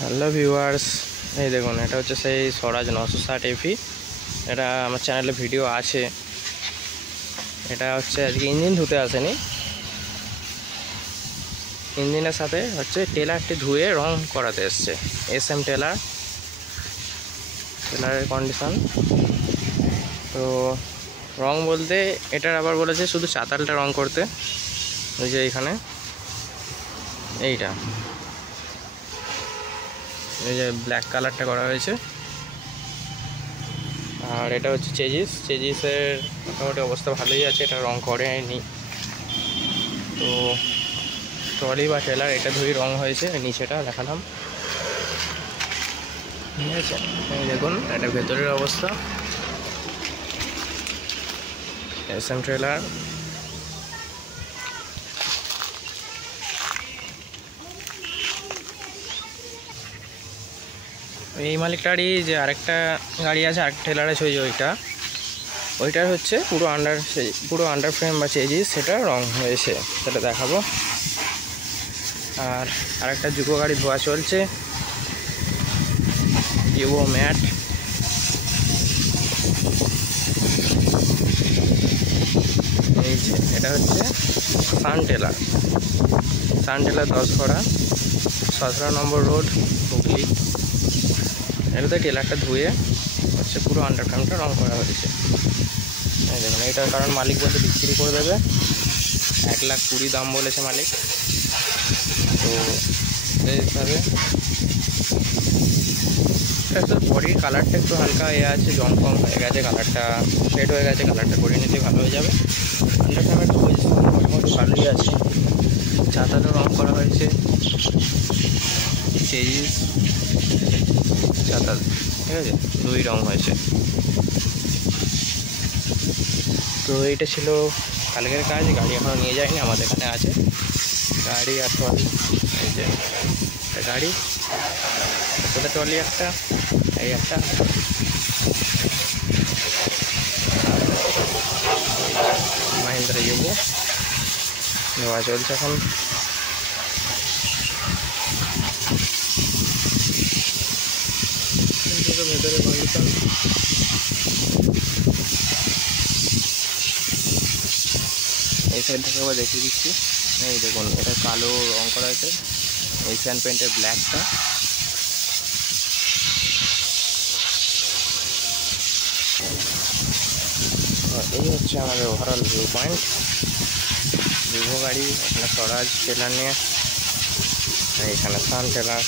Hello viewers, এই দেখুন এটা হচ্ছে সেই স্বরাজ 960 এফি। এটা আমার চ্যানেলে ভিডিও আছে। এটা হচ্ছে আজকে ইঞ্জিন ধুতে আসেনি, ইঞ্জিনের সাথে হচ্ছে টেলারটি ধুয়ে রং করাতে এসছে। SM টেলারের কন্ডিশন। তো রং বলতে এটার আবার বলেছে শুধু চাতালটা রং করতে। ওই যে এইখানে এইটা এই যে ব্ল্যাক কালারটা করা হয়েছে। আর এটা হচ্ছে চেজিসের মোটামুটি অবস্থা ভালোই আছে, এটা রং করেনি। তো ট্রলি বা ট্রেলার এটা ধুই রং হয়েছে, নিচেটা দেখালাম, ঠিক আছে। এই দেখুন এটা ভেতরের অবস্থা। SM ট্রেলার, এই মালিকটারই যে আরেকটা গাড়ি আছে, আরেকটা ট্রেলার আছে, ওই যে ওইটার হচ্ছে পুরো আন্ডার ফ্রেম বা চেজিস সেটা রং হয়েছে, সেটা দেখাবো। আর আরেকটা যুগো গাড়ি ধোয়া চলছে, যুগো ম্যাট। এই যে এটা হচ্ছে সান টেলার 10 ঘোড়া, 17 নম্বর রোড, হুগলি। এটাতে টেলারটা ধুয়ে হচ্ছে পুরো আন্ডারফ্রেমটা রং করা হয়েছে। এই দেখুন এইটার কারণ মালিক বলতে বিক্রি করে দেবে, 1,20,000 দাম বলেছে মালিক। তো সেই হিসাবে বডির কালারটা একটু হালকা আছে, জং কম হয়ে গেছে, কালারটা ফেড হয়ে গেছে, কালারটা করে নিতে ভালো হয়ে যাবে। আন্ডারফ্রেমের পজিশন মোটামুটি ভালোই আছে, চাতালও রং করা হয়েছে, চেজিস চাতাল, ঠিক আছে, দুই রং হয়েছে। তো এইটা ছিল কালকের কাজ। গাড়ি এখনও নিয়ে যায়নি, আমাদের এখানে আছে গাড়ি আর ট্রলি। এই যে একটা গাড়ি, সাথে ট্রলি একটা, এই একটা মাহিন্দ্রা যুগো ধোয়া চলছে এখন। ভেতরে কন্ডিশন এই সাইড থেকে আবার দেখিয়ে দিচ্ছি। এই দেখুন এটা কালো রং করা হয়েছে, এশিয়ান পেন্টের ব্ল্যাকটা। এই হচ্ছে আমাদের ওভারঅল ভিউ পয়েন্ট। যুগো গাড়ি, এখানে স্বরাজ টেলার নিয়ে, এখানে সান টেলার।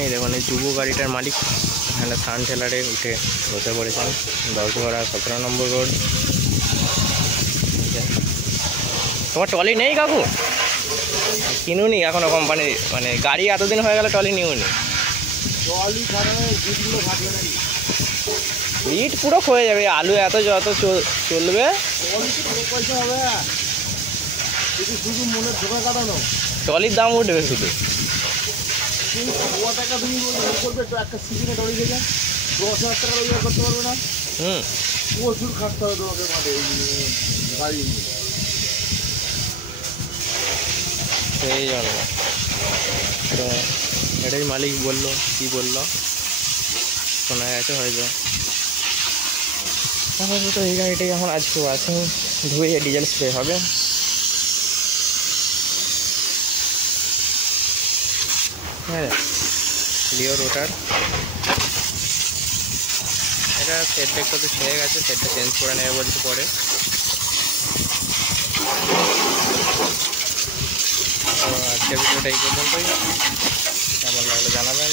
এই দেখুন এই যুগো গাড়িটার মালিক এখানে সান টেলারে উঠে বসে পড়েছেন, 10 ঘোড়া, 17 নম্বর রোড। তোমার ট্রলি নেই কাকু? কিনুনি এখনো কোম্পানি, মানে গাড়ি এতদিন হয়ে গেল ট্রলি নিউনি? ইট পুরো ক্ষয়ে যাবে, আলু এত যত চলবে। ট্রলির দাম উঠবে শুধু। প্রচুর খাটতে হবে তোমাকে মাঠে গাড়ি নিয়ে, সেই জন্য তো এটাই মালিক বললো, কি বললো শোনা গেছে হয়তো। তো এই গাড়িটাই এখন আজকে ওয়াশিং ধুয়ে ডিজেল স্প্রে হবে। হ্যাঁ, লিও রোটার, এটা সেটটা একটু ছেড়ে গেছে, সেটটা চেঞ্জ করে নেবে বলছে পরে। তো আজকের ভিডিওটা এই পর্যন্তই, কেমন লাগলো জানাবেন।